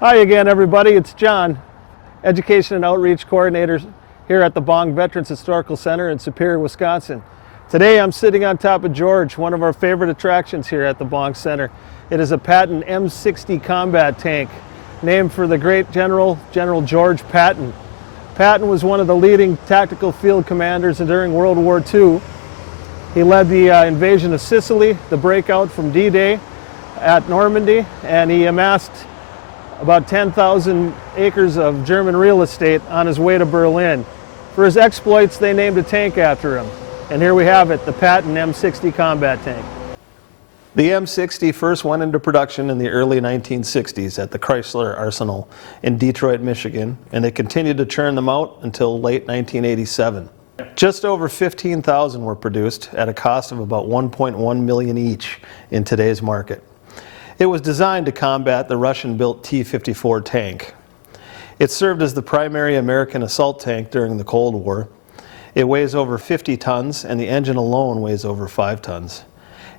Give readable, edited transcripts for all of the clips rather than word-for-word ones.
Hi again, everybody. It's John, Education and Outreach Coordinator here at the Bong Veterans Historical Center in Superior, Wisconsin. Today I'm sitting on top of George, one of our favorite attractions here at the Bong Center. It is a Patton M60 combat tank, named for the great General George Patton. Patton was one of the leading tactical field commanders during World War II. He led the invasion of Sicily, the breakout from D-Day at Normandy, and he amassed about 10,000 acres of German real estate on his way to Berlin. For his exploits, they named a tank after him. And here we have it, the Patton M60 combat tank. The M60 first went into production in the early 1960s at the Chrysler Arsenal in Detroit, Michigan, and they continued to churn them out until late 1987. Just over 15,000 were produced at a cost of about $1.1 million each in today's market. It was designed to combat the Russian-built T-54 tank. It served as the primary American assault tank during the Cold War. It weighs over 50 tons, and the engine alone weighs over 5 tons.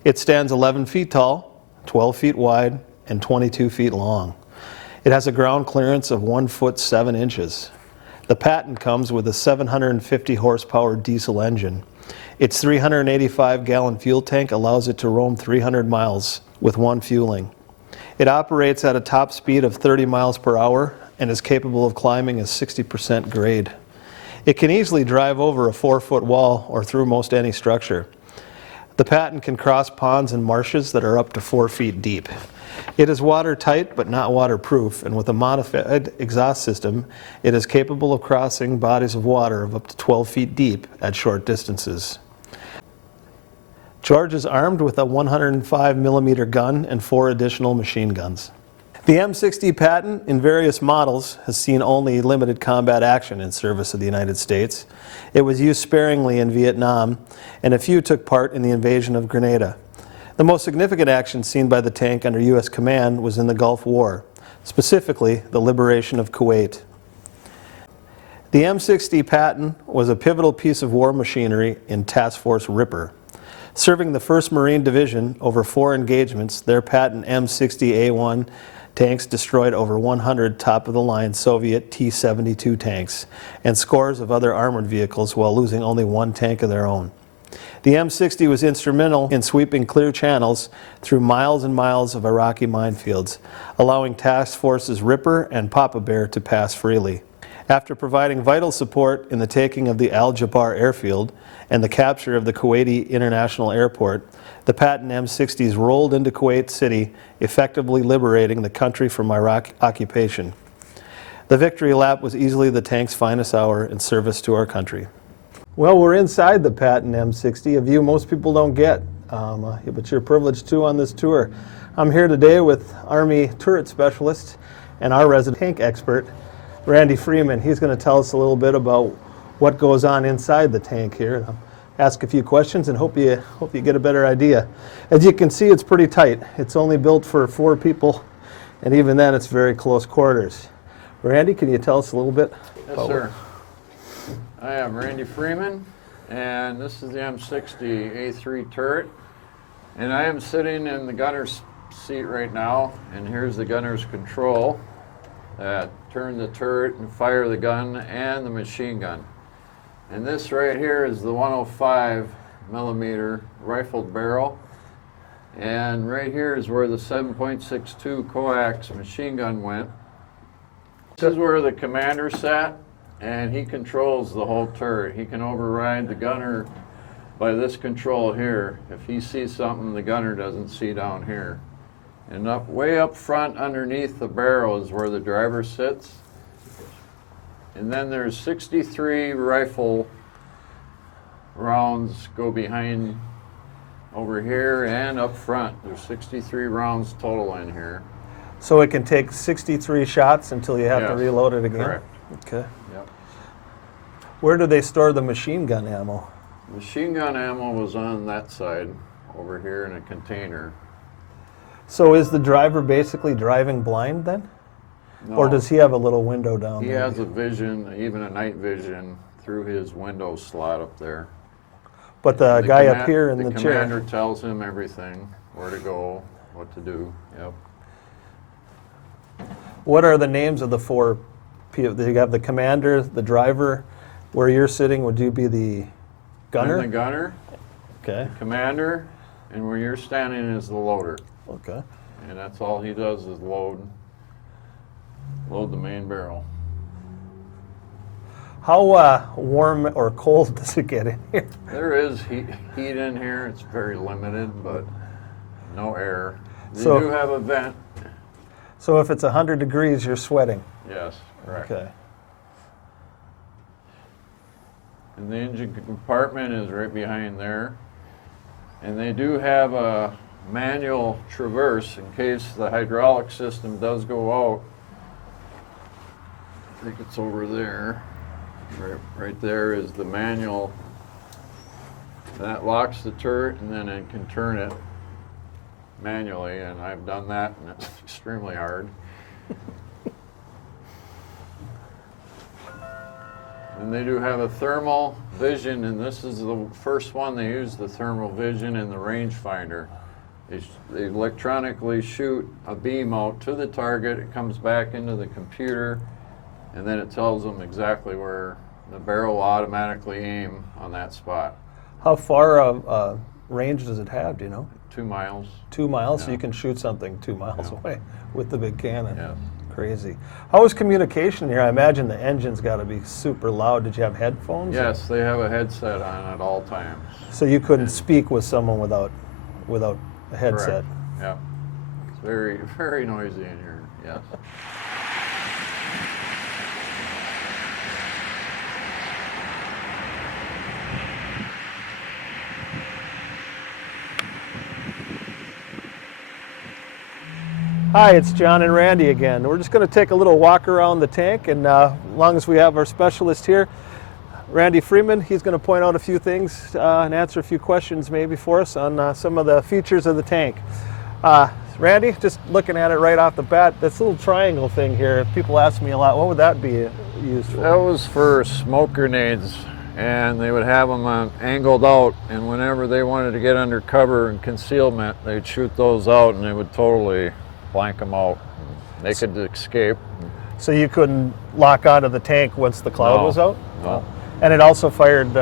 It stands 11 feet tall, 12 feet wide, and 22 feet long. It has a ground clearance of 1 foot 7 inches. The Patton comes with a 750 horsepower diesel engine. Its 385-gallon fuel tank allows it to roam 300 miles with one fueling. It operates at a top speed of 30 miles per hour and is capable of climbing a 60% grade. It can easily drive over a 4-foot wall or through most any structure. The Patton can cross ponds and marshes that are up to 4 feet deep. It is watertight but not waterproof, and with a modified exhaust system, it is capable of crossing bodies of water of up to 12 feet deep at short distances. George is armed with a 105 millimeter gun and 4 additional machine guns. The M60 Patton in various models has seen only limited combat action in service of the United States. It was used sparingly in Vietnam, and a few took part in the invasion of Grenada. The most significant action seen by the tank under U.S. command was in the Gulf War, specifically the liberation of Kuwait. The M60 Patton was a pivotal piece of war machinery in Task Force Ripper. Serving the 1st Marine Division over 4 engagements, their Patton M60A1 tanks destroyed over 100 top-of-the-line Soviet T-72 tanks and scores of other armored vehicles while losing only 1 tank of their own. The M60 was instrumental in sweeping clear channels through miles and miles of Iraqi minefields, allowing Task Forces Ripper and Papa Bear to pass freely. After providing vital support in the taking of the Al-Jabbar airfield and the capture of the Kuwaiti International Airport, the Patton M60s rolled into Kuwait City, effectively liberating the country from Iraq occupation. The victory lap was easily the tank's finest hour in service to our country. Well, we're inside the Patton M60, a view most people don't get, but you're privileged to on this tour. I'm here today with Army turret specialist and our resident tank expert, Randy Freeman. He's going to tell us a little bit about what goes on inside the tank here. I'll ask a few questions and hope you get a better idea. As you can see, it's pretty tight. It's only built for 4 people, and even then it's very close quarters. Randy, can you tell us a little bit? Yes, sir. I am Randy Freeman, and this is the M60 A3 turret, and I am sitting in the gunner's seat right now, and here's the gunner's control that turn the turret and fire the gun and the machine gun. And this right here is the 105 millimeter rifled barrel, and right here is where the 7.62 coax machine gun went. This is where the commander sat, and he controls the whole turret. He can override the gunner by this control here. If he sees something the gunner doesn't see down here. And way up front underneath the barrel is where the driver sits. And then there's 63 rifle rounds go behind over here and up front. There's 63 rounds total in here. So it can take 63 shots until you have to reload it again? Correct. Okay. Yep. Where do they store the machine gun ammo? Machine gun ammo was on that side over here in a container. So is the driver basically driving blind then? No, Or does he have a little window down he there? has a vision, even a night vision, through his window slot up there. But the guy up here in the chair. The commander tells him everything, where to go, what to do. Yep. What are the names of the four people? You have the commander, the driver. Where you're sitting, would you be the gunner? I'm the gunner, Okay. commander, and where you're standing is the loader. Okay. And that's all he does is load the main barrel. How warm or cold does it get in here? There is heat in here. It's very limited, but no air. You So- do have a vent. So if it's 100 degrees, you're sweating. Yes, correct. Okay. And the engine compartment is right behind there. And they do have a manual traverse in case the hydraulic system does go out. I think it's over there. Right there is the manual. That locks the turret, and then it can turn it manually, and I've done that, and it's extremely hard. And they do have a thermal vision, and this is the first one they use the thermal vision in the rangefinder. They electronically shoot a beam out to the target, it comes back into the computer, and then it tells them exactly where the barrel will automatically aim on that spot. How far of range does it have, do you know? 2 miles. 2 miles, so Yeah. you can shoot something 2 miles away with the big cannon. Yes. Crazy. How is communication here? I imagine the engine's got to be super loud. Did you have headphones? Yes, they have a headset on at all times. So you couldn't speak with someone without a headset? Correct. Yeah. It's very, very noisy in here, yes. Hi, it's John and Randy again. We're just going to take a little walk around the tank, and as long as we have our specialist here, Randy Freeman, he's going to point out a few things and answer a few questions maybe for us on some of the features of the tank. Randy, just looking at it right off the bat, this little triangle thing here, people ask me a lot, what would that be used for? That was for smoke grenades, and they would have them angled out, and whenever they wanted to get under cover and concealment, they'd shoot those out, and they would totally blank them out. They could escape. So you couldn't lock onto the tank once the cloud No, was out? no. And it also fired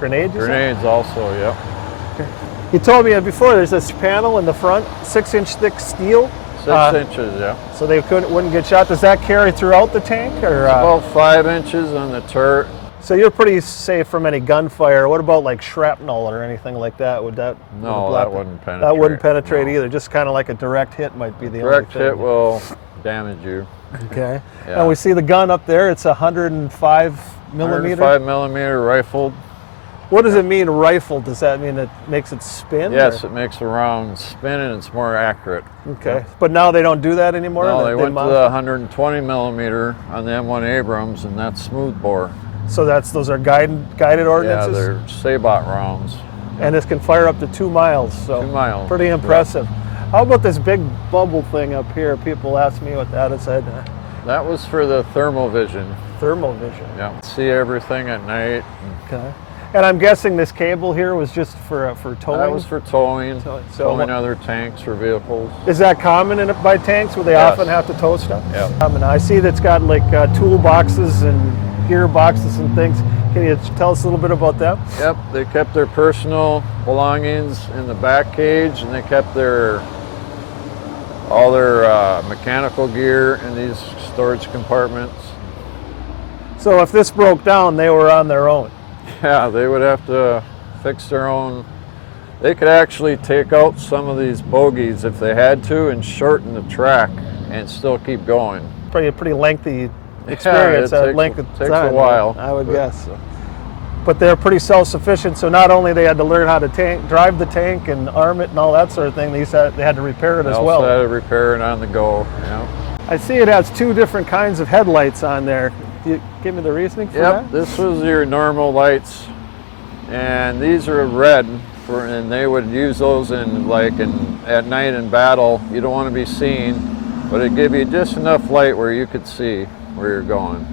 grenades? you said? Grenades also, yep. You told me before there's this panel in the front, 6-inch thick steel. 6 inches, yeah. So they wouldn't get shot. Does that carry throughout the tank? Or About 5 inches on the turret. so you're pretty safe from any gunfire. What about like shrapnel or anything like that? Would that? No, would that wouldn't penetrate. That wouldn't penetrate No. either. Just kind of like a direct hit might be the Direct only thing. hit will damage you. Okay. Yeah. And we see the gun up there. It's 105 millimeter. 105 millimeter rifled. What does it mean rifled? Does that mean it makes it spin? Yes, or- it makes the round spin and it's more accurate. Okay. But now they don't do that anymore? No, they went to modify- the 120 millimeter on the M1 Abrams, and that's smooth bore. So those are guided Yeah, ordnances? they're Sabot rounds. And this can fire up to 2 miles. So 2 miles. pretty impressive. How about this big bubble thing up here? People ask me what that is. That was for the thermal vision. Thermal vision. Yeah, see everything at night. Okay. And I'm guessing this cable here was just for towing? That was for towing, So towing what- other tanks or vehicles. Is that common by tanks where they Yes. often have to tow stuff? Yeah. And I see that's got like toolboxes and gear boxes and things. Can you tell us a little bit about that? Yep, they kept their personal belongings in the back cage, and they kept all their mechanical gear in these storage compartments. So if this broke down, they were on their own. Yeah, they would have to fix their own. They could actually take out some of these bogies if they had to and shorten the track and still keep going. Pretty lengthy experience. Yeah, it length takes, of takes time, a while. I would guess. But they're pretty self-sufficient. So not only they had to learn how to drive the tank and arm it and all that sort of thing, they had to repair it They as also well. had to repair it on the go. Yeah. I see it has 2 different kinds of headlights on there. You give me the reasoning for Yep, that? this was your normal lights, and these are red, and they would use those at night in battle. You don't want to be seen, but it give you just enough light where you could see where you're going.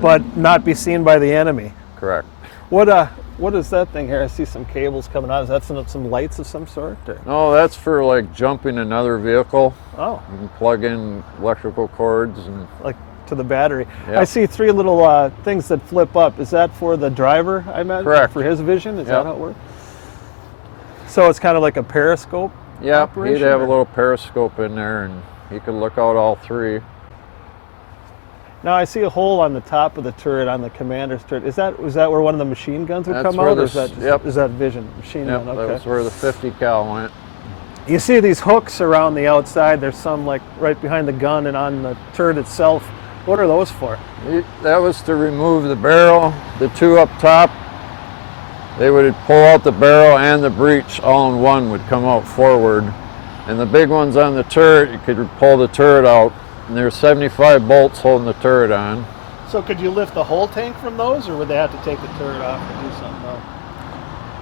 But not be seen by the enemy. Correct. What What is that thing here? I see some cables coming out. Is that some lights of some sort? Or? No, that's for like jumping another vehicle. Oh, You can plug in electrical cords and like to the battery. Yep. I see three little things that flip up. Is that for the driver, I imagine? Correct. For his vision? Is Yep. that how it works? So it's kind of like a periscope? yeah, he'd operation, have a or- little periscope in there and he could look out all three. Now I see a hole on the top of the turret on the commander's turret. Was that where one of the machine guns would That's come where out? the Or is that s- yep. is that vision machine Yep, gun? that Okay. was where the 50 cal went. You see these hooks around the outside. There's some like right behind the gun and on the turret itself. What are those for? That was to remove the barrel. The two up top, they would pull out the barrel and the breech all in one would come out forward. And the big ones on the turret, you could pull the turret out. And there's 75 bolts holding the turret on. So could you lift the whole tank from those, or would they have to take the turret off and do something else?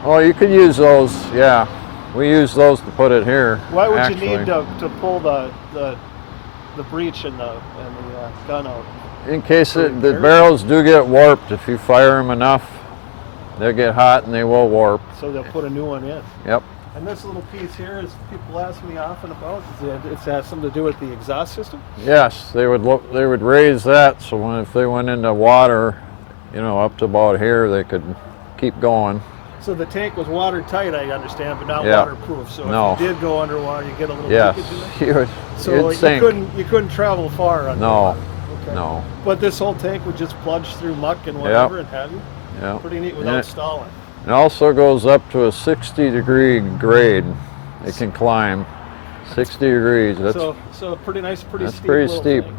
Oh, you could use those, yeah. We use those to put it here. Why would actually. you need to pull the breech and the gun out? In case for the repairs? barrels do get warped, if you fire them enough, they'll get hot and they will warp. So they'll put a new one in. Yep. And this little piece here is people ask me often about. It has something to do with the exhaust system. Yes, they would raise that so if they went into water, up to about here, they could keep going. So the tank was watertight, I understand, but not Yeah. waterproof. So No. if you did go underwater, you get a little Yes, leakage in it. you would. So you'd sink. you couldn't travel far underwater. Okay. No. But this whole tank would just plunge through muck and whatever and have you. Yeah. Pretty neat And without stalling. It also goes up to a 60-degree grade. It can climb 60 degrees. So pretty nice, that's steep. pretty little steep. thing.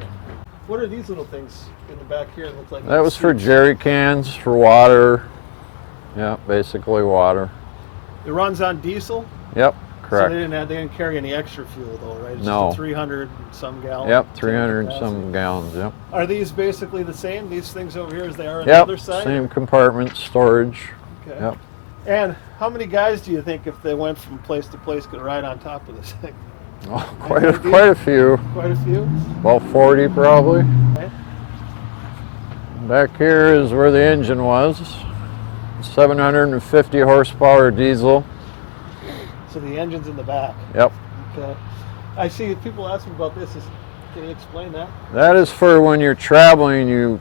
What are these little things in the back here? That look like That was for seats? jerry cans for water. Yeah, basically water. It runs on diesel. Yep, So correct. they didn't carry any extra fuel though, right? It's No. just a 300 and some gallon. Yep, tank 300 capacity. some gallons. Yep. Are these basically the same? These things over here as they are on the Yep. other side? Same compartment, storage. Okay. Yep. And how many guys do you think, if they went from place to place, could ride on top of this thing? Oh, quite a few. Quite a few. About 40 probably. Okay. Back here is where the engine was. 750 horsepower diesel. So the engine's in the back. Yep. Okay. I see people ask me about this. Can you explain that? That is for when you're traveling, you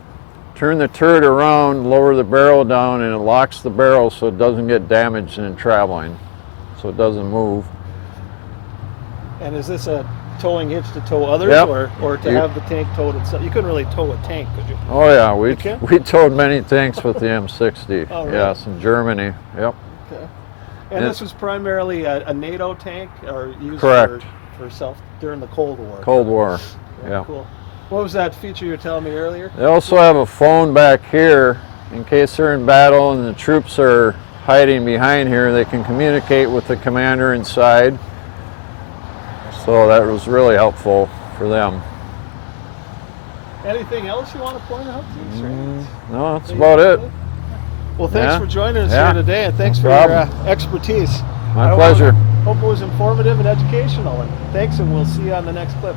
turn the turret around, lower the barrel down, and it locks the barrel so it doesn't get damaged in traveling, so it doesn't move. And is this a towing hitch to tow others, Yep. or to have the tank towed itself? You couldn't really tow a tank, could you? Oh yeah, we Okay. towed many tanks with the M60. Oh, really? Yes, in Germany. Yep. Okay. And this was primarily a NATO tank, or used Correct. for self during the Cold War. Cold War. Okay, Yeah. Cool. What was that feature you were telling me earlier? They also have a phone back here in case they're in battle and the troops are hiding behind here. They can communicate with the commander inside. So that was really helpful for them. Anything else you want to point out? No, that's about it. Well, thanks Yeah. for joining us Yeah. here today, and thanks No for your problem. expertise. My pleasure. Hope it was informative and educational. And thanks, and we'll see you on the next clip.